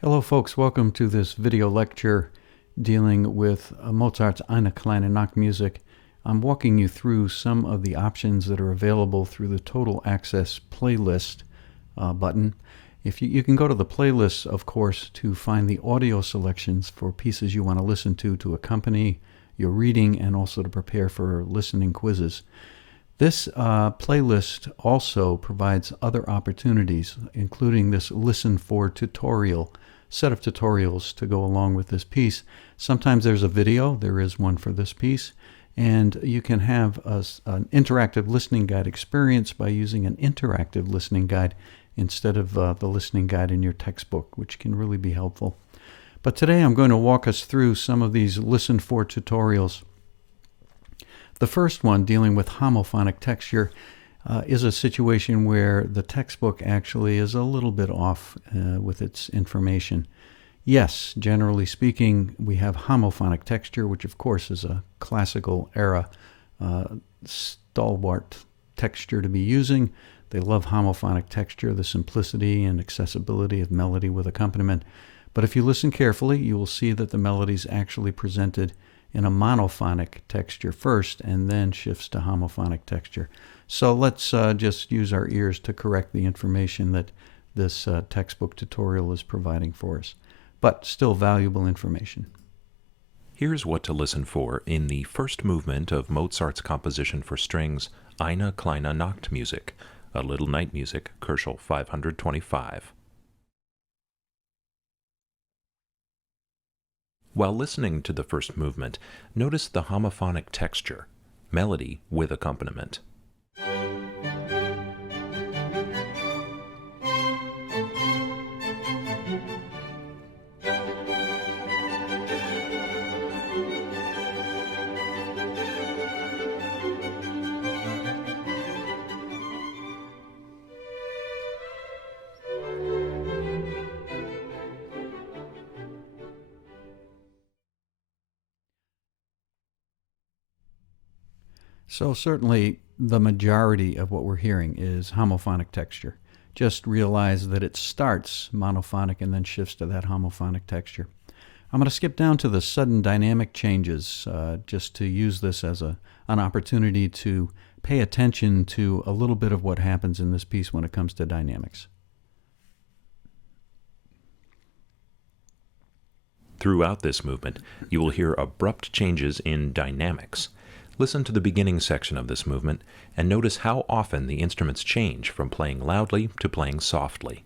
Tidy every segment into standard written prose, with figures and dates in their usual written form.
Hello folks, welcome to this video lecture dealing with Mozart's Eine, Kleine Nachtmusik. I'm walking you through some of the options that are available through the Total Access playlist button. If you can go to the playlist, of course, to find the audio selections for pieces you want to listen to accompany your reading and also to prepare for listening quizzes. This playlist also provides other opportunities, including this Listen For tutorial, set of tutorials to go along with this piece. Sometimes there's a video, there is one for this piece, and you can have an interactive listening guide experience by using an interactive listening guide instead of the listening guide in your textbook, which can really be helpful. But today I'm going to walk us through some of these Listen For tutorials. The first one, dealing with homophonic texture, is a situation where the textbook actually is a little bit off with its information. Yes, generally speaking, we have homophonic texture, which of course is a classical era stalwart texture to be using. They love homophonic texture, the simplicity and accessibility of melody with accompaniment. But if you listen carefully, you will see that the melody is actually presented in a monophonic texture first and then shifts to homophonic texture. So let's just use our ears to correct the information that this textbook tutorial is providing for us, but still valuable information. Here's what to listen for in the first movement of Mozart's composition for strings, Eine, Kleine Nachtmusik, a Little Night Music, Koschel 525. While listening to the first movement, notice the homophonic texture, melody with accompaniment. So certainly the majority of what we're hearing is homophonic texture. Just realize that it starts monophonic and then shifts to that homophonic texture. I'm going to skip down to the sudden dynamic changes just to use this as an opportunity to pay attention to a little bit of what happens in this piece when it comes to dynamics. Throughout this movement, you will hear abrupt changes in dynamics. Listen to the beginning section of this movement and notice how often the instruments change from playing loudly to playing softly.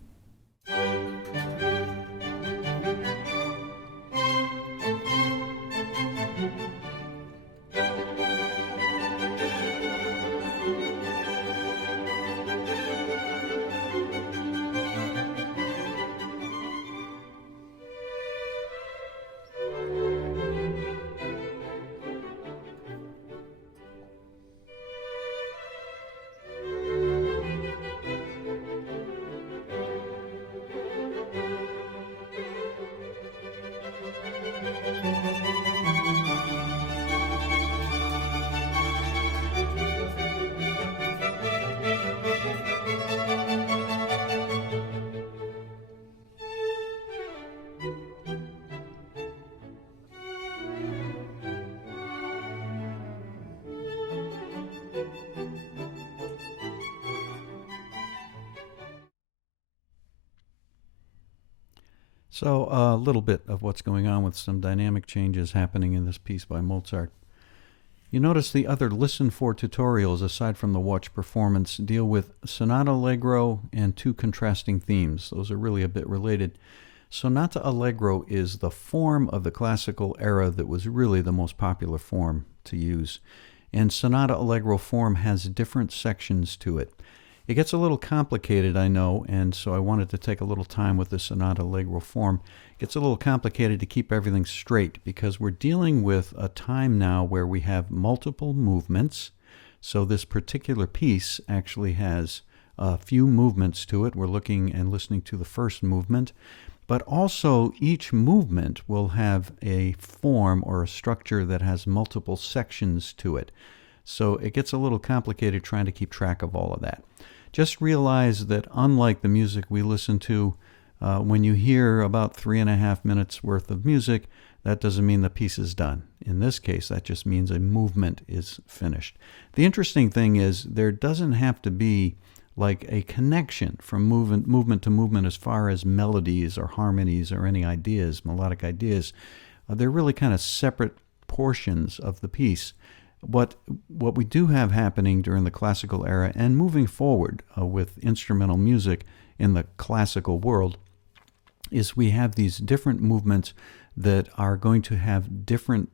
So a little bit of what's going on with some dynamic changes happening in this piece by Mozart. You notice the other Listen For tutorials, aside from the watch performance, deal with Sonata Allegro and two contrasting themes. Those are really a bit related. Sonata Allegro is the form of the classical era that was really the most popular form to use. And Sonata Allegro form has different sections to it. It gets a little complicated, I know, and so I wanted to take a little time with the Sonata Allegro form. It gets a little complicated to keep everything straight because we're dealing with a time now where we have multiple movements. So this particular piece actually has a few movements to it. We're looking and listening to the first movement, but also each movement will have a form or a structure that has multiple sections to it. So it gets a little complicated trying to keep track of all of that. Just realize that unlike the music we listen to When you hear about 3.5 minutes worth of music, that doesn't mean the piece is done. In this case, that just means a movement is finished. The interesting thing is there doesn't have to be like a connection from movement to movement as far as melodies or harmonies or any ideas, melodic ideas. They're really kind of separate portions of the piece. What we do have happening during the classical era and moving forward with instrumental music in the classical world is we have these different movements that are going to have different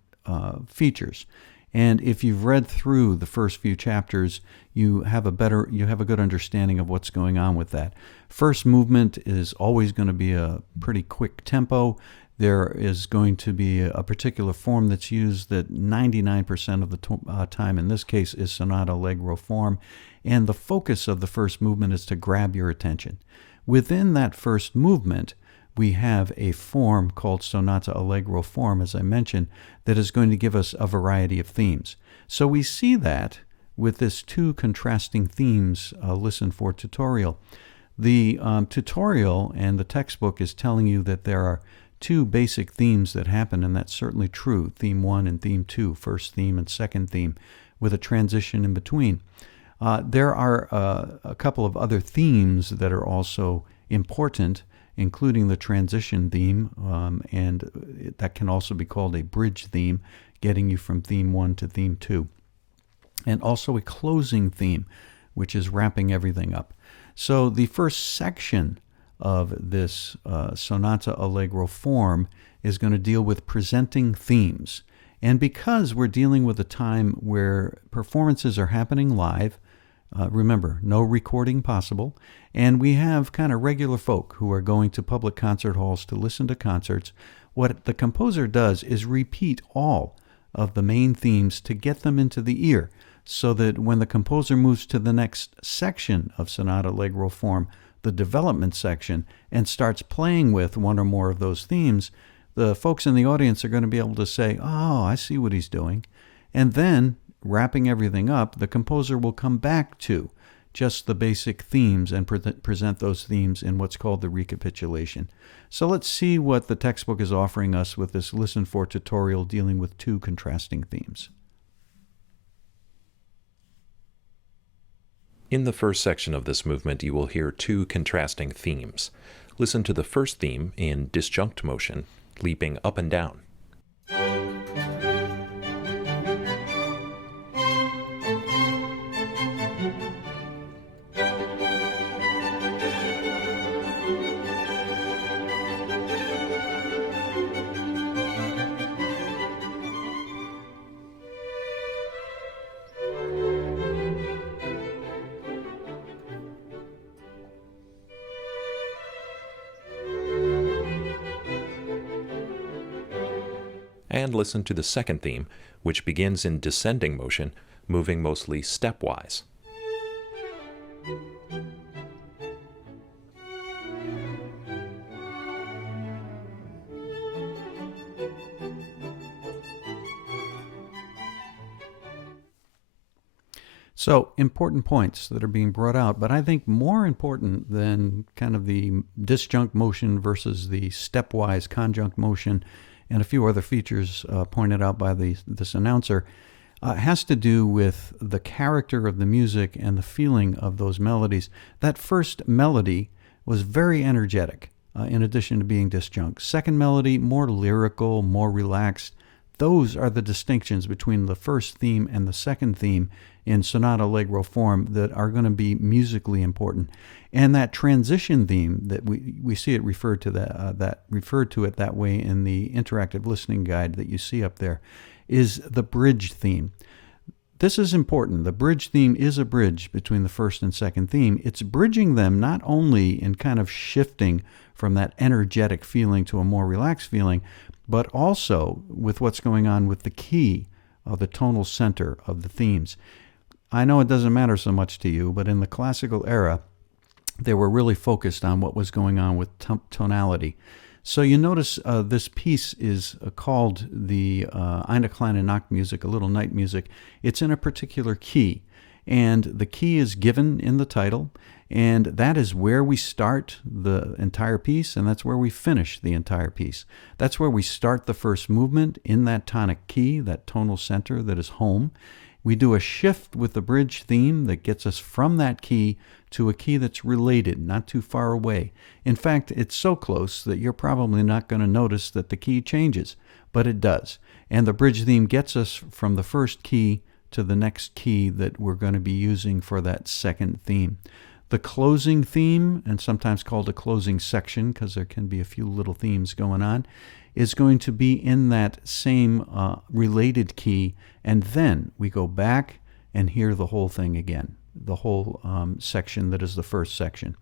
features. And if you've read through the first few chapters, you have a good understanding of what's going on with that. First movement is always going to be a pretty quick tempo. There is going to be a particular form that's used that 99% of the time, in this case, is Sonata Allegro form. And the focus of the first movement is to grab your attention. Within that first movement, we have a form called Sonata Allegro form, as I mentioned, that is going to give us a variety of themes. So we see that with this two contrasting themes, listen for tutorial. The tutorial and the textbook is telling you that there are two basic themes that happen, and that's certainly true. Theme 1 and Theme 2, first theme and second theme, with a transition in between. There are a couple of other themes that are also important, including the transition theme, and that can also be called a bridge theme, getting you from Theme 1 to Theme 2. And also a closing theme, which is wrapping everything up. So the first section of this Sonata Allegro form is going to deal with presenting themes. And because we're dealing with a time where performances are happening live, remember, no recording possible, and we have kind of regular folk who are going to public concert halls to listen to concerts, what the composer does is repeat all of the main themes to get them into the ear, so that when the composer moves to the next section of Sonata Allegro form, the development section, and starts playing with one or more of those themes, the folks in the audience are going to be able to say, oh, I see what he's doing. And then, wrapping everything up, the composer will come back to just the basic themes and present those themes in what's called the recapitulation. So let's see what the textbook is offering us with this Listen For tutorial dealing with two contrasting themes. In the first section of this movement, you will hear two contrasting themes. Listen to the first theme in disjunct motion, leaping up and down. And listen to the second theme, which begins in descending motion, moving mostly stepwise. So, important points that are being brought out, but I think more important than kind of the disjunct motion versus the stepwise conjunct motion and a few other features pointed out by this announcer, has to do with the character of the music and the feeling of those melodies. That first melody was very energetic, in addition to being disjunct. Second melody, more lyrical, more relaxed. Those are the distinctions between the first theme and the second theme in Sonata Allegro form that are going to be musically important. And that transition theme that we see it referred to it that way in the interactive listening guide that you see up there is the bridge theme. This is important. The bridge theme is a bridge between the first and second theme. It's bridging them not only in kind of shifting from that energetic feeling to a more relaxed feeling, but also with what's going on with the key of the tonal center of the themes. I know it doesn't matter so much to you, but in the classical era, they were really focused on what was going on with tonality. So you notice this piece is called the Eine, Kleine Nachtmusik, a little night music. It's in a particular key, and the key is given in the title, And that is where we start the entire piece, and that's where we finish the entire piece. That's where we start the first movement in that tonic key, that tonal center that is home. We do a shift with the bridge theme that gets us from that key to a key that's related, not too far away. In fact, it's so close that you're probably not going to notice that the key changes, but it does. And the bridge theme gets us from the first key to the next key that we're going to be using for that second theme. The closing theme, and sometimes called a closing section because there can be a few little themes going on, is going to be in that same related key, and then we go back and hear the whole thing again, the whole section that is the first section.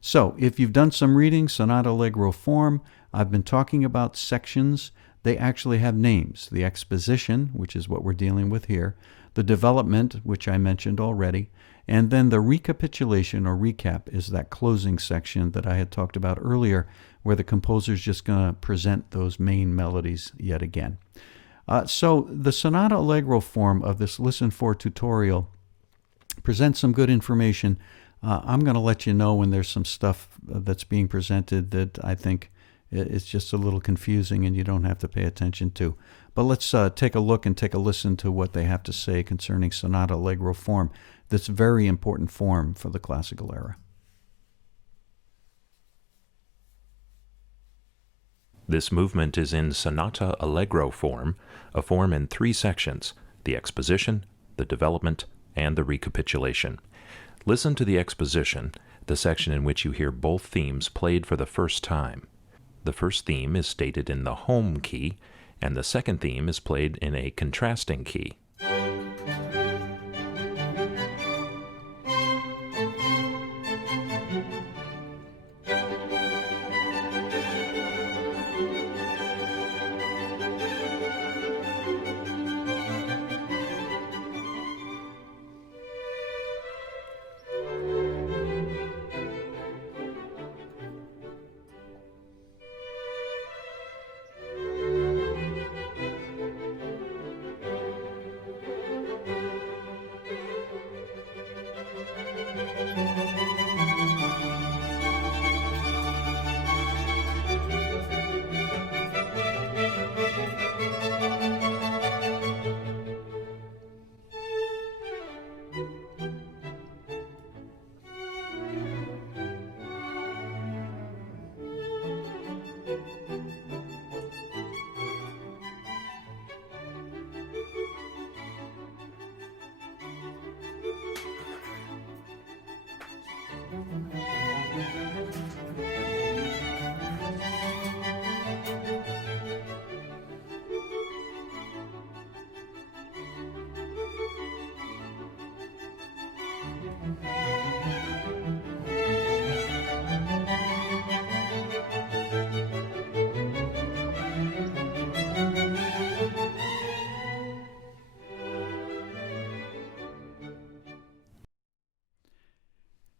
So if you've done some reading, Sonata Allegro form, I've been talking about sections. They actually have names. The exposition, which is what we're dealing with here, the development, which I mentioned already, and then the recapitulation or recap is that closing section that I had talked about earlier, where the composer's just going to present those main melodies yet again. So the Sonata Allegro form of this Listen For tutorial presents some good information. I'm going to let you know when there's some stuff that's being presented that I think is just a little confusing and you don't have to pay attention to. But let's take a look and take a listen to what they have to say concerning Sonata Allegro form, this very important form for the classical era. This movement is in Sonata Allegro form, a form in 3 sections: the exposition, the development, and the recapitulation. Listen to the exposition, the section in which you hear both themes played for the first time. The first theme is stated in the home key, and the second theme is played in a contrasting key.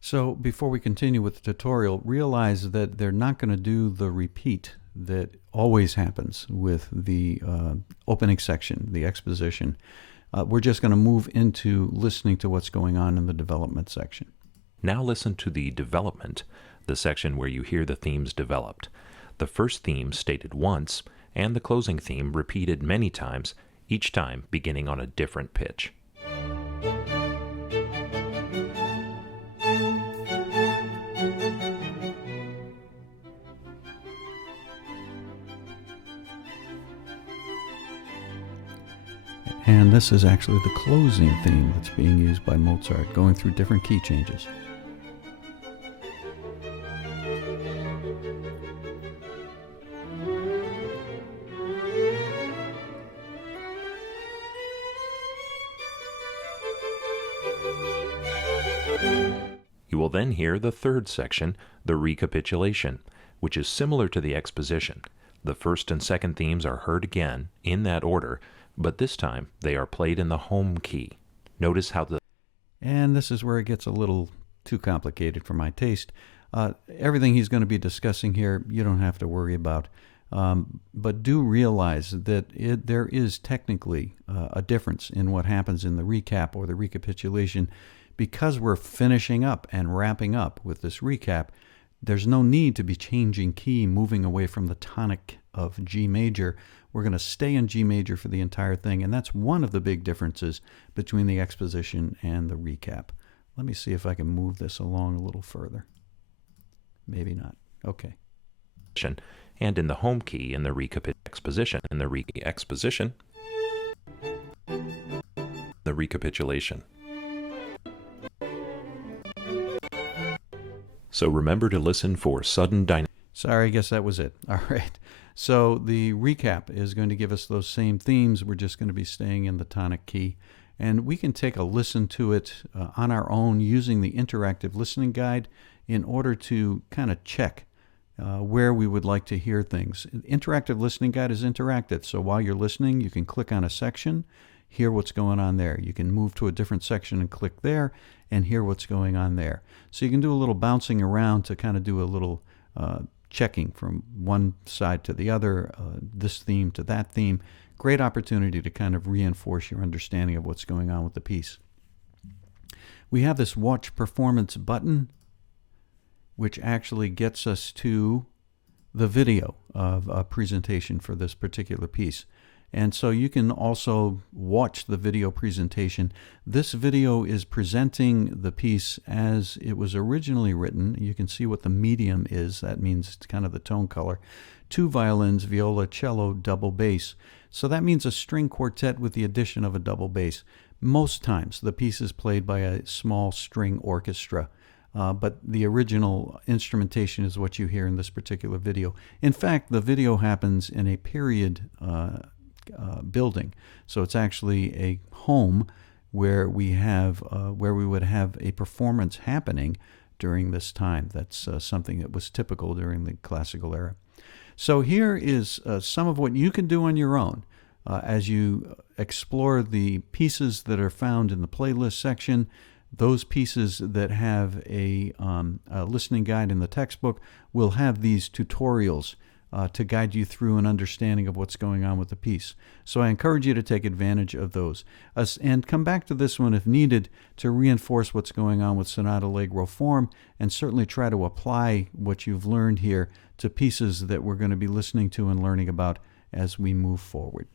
So before we continue with the tutorial, realize that they're not going to do the repeat that always happens with the opening section, the exposition. We're just going to move into listening to what's going on in the development section. Now listen to the development, the section where you hear the themes developed. The first theme stated once, and the closing theme repeated many times, each time beginning on a different pitch. And this is actually the closing theme that's being used by Mozart, going through different key changes. You will then hear the third section, the recapitulation, which is similar to the exposition. The first and second themes are heard again, in that order, but this time they are played in the home key. Notice how the... And this is where it gets a little too complicated for my taste. Everything he's going to be discussing here, you don't have to worry about. But do realize that there is technically a difference in what happens in the recap or the recapitulation, because we're finishing up and wrapping up with this recap, there's no need to be changing key, moving away from the tonic of G major. We're going to stay in G major for the entire thing, and that's one of the big differences between the exposition and the recap. Let me see if I can move this along a little further. Maybe not. Okay. And in the home key in the exposition, in the exposition, the recapitulation. So remember to listen for sudden dynamics. Sorry, I guess that was it. All right. So the recap is going to give us those same themes. We're just going to be staying in the tonic key. And we can take a listen to it on our own using the interactive listening guide in order to kind of check where we would like to hear things. Interactive listening guide is interactive. So while you're listening, you can click on a section, hear what's going on there. You can move to a different section and click there and hear what's going on there. So you can do a little bouncing around to kind of do a little checking from one side to the other, this theme to that theme. Great opportunity to kind of reinforce your understanding of what's going on with the piece. We have this watch performance button, which actually gets us to the video of a presentation for this particular piece. And so you can also watch the video presentation. This video is presenting the piece as it was originally written. You can see what the medium is. That means it's kind of the tone color. 2 violins, viola, cello, double bass. So that means a string quartet with the addition of a double bass. Most times the piece is played by a small string orchestra. But the original instrumentation is what you hear in this particular video. In fact, the video happens in a period building, so it's actually a home where we would have a performance happening during this time. That's something that was typical during the classical era. So here is some of what you can do on your own as you explore the pieces that are found in the playlist section. Those pieces that have a listening guide in the textbook will have these tutorials to guide you through an understanding of what's going on with the piece. So I encourage you to take advantage of those and come back to this one if needed to reinforce what's going on with Sonata Allegro form, and certainly try to apply what you've learned here to pieces that we're going to be listening to and learning about as we move forward.